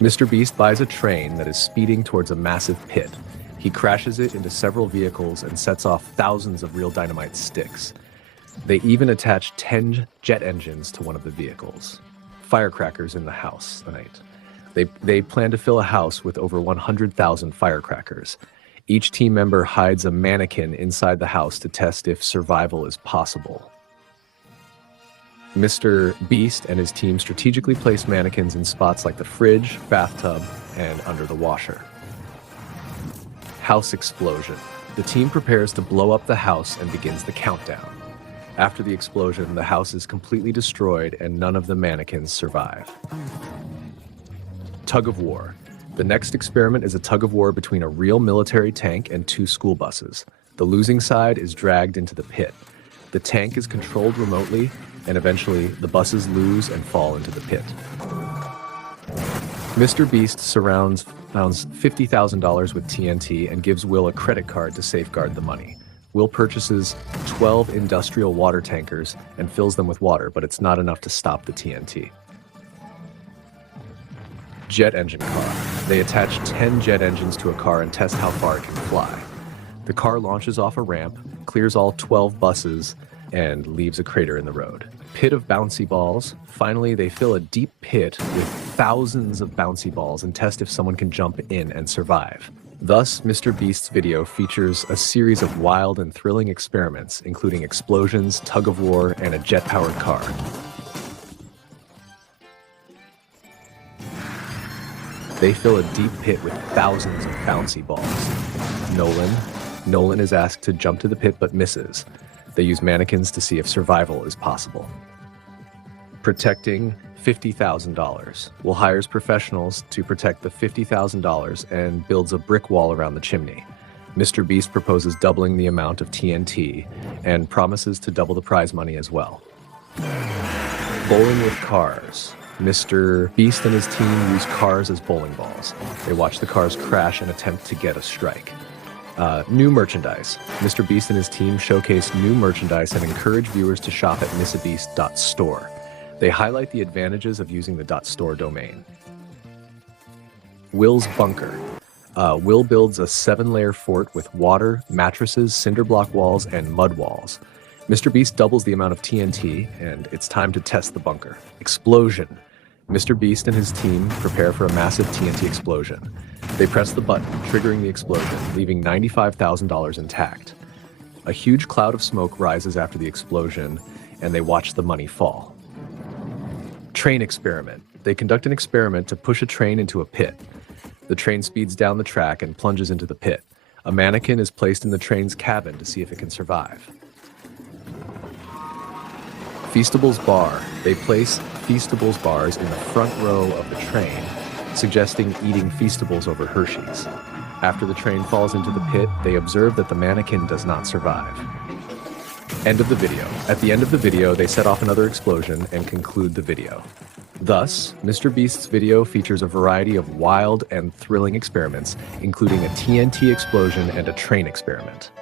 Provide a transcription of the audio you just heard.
Beast buys a train that is speeding towards a massive pit. He crashes it into several vehicles and sets off thousands of real dynamite sticks. They even attach 10 jet engines to one of the vehicles. Firecrackers in the house tonight. They plan to fill a house with over 100,000 firecrackers. Each team member hides a mannequin inside the house to test if survival is possible. Mr. Beast and his team strategically place mannequins in spots like the fridge, bathtub, and under the washer. House explosion. The team prepares to blow up the house and begins the countdown. After the explosion, the house is completely destroyed and none of the mannequins survive. Tug of war. The next experiment is a tug of war between a real military tank and 2 school buses. The losing side is dragged into the pit. The tank is controlled remotely, and eventually the buses lose and fall into the pit. Mr. Beast surrounds $50,000 with TNT and gives Will a credit card to safeguard the money. Will purchases 12 industrial water tankers and fills them with water, but it's not enough to stop the TNT. Jet engine car. They attach 10 jet engines to a car and test how far it can fly. The car launches off a ramp, clears all 12 buses, and leaves a crater in the road. Pit of bouncy balls. Finally, they fill a deep pit with thousands of bouncy balls and test if someone can jump in and survive. Thus, Mr. Beast's video features a series of wild and thrilling experiments, including explosions, tug of war, and a jet-powered car. They fill a deep pit with thousands of bouncy balls. Nolan is asked to jump to the pit but misses. They use mannequins to see if survival is possible. Protecting $50,000. Will hires professionals to protect the $50,000 and builds a brick wall around the chimney. Mr. Beast proposes doubling the amount of TNT and promises to double the prize money as well. Bowling with cars. Mr. Beast and his team use cars as bowling balls. They watch the cars crash and attempt to get a strike. New merchandise. Mr. Beast and his team showcase new merchandise and encourage viewers to shop at mrbeast.store. They highlight the advantages of using the .store domain. Will's bunker. Will builds a 7-layer fort with water, mattresses, cinder block walls, and mud walls. Mr. Beast doubles the amount of TNT, and it's time to test the bunker. Explosion. Mr. Beast and his team prepare for a massive TNT explosion. They press the button, triggering the explosion, leaving $95,000 intact. A huge cloud of smoke rises after the explosion, and they watch the money fall. Train experiment. They conduct an experiment to push a train into a pit. The train speeds down the track and plunges into the pit. A mannequin is placed in the train's cabin to see if it can survive. Feastables bar. They place Feastables bars in the front row of the train, suggesting eating Feastables over Hershey's. After the train falls into the pit, they observe that the mannequin does not survive. End of the video. At the end of the video, they set off another explosion and conclude the video. Thus, Mr. Beast's video features a variety of wild and thrilling experiments, including a TNT explosion and a train experiment.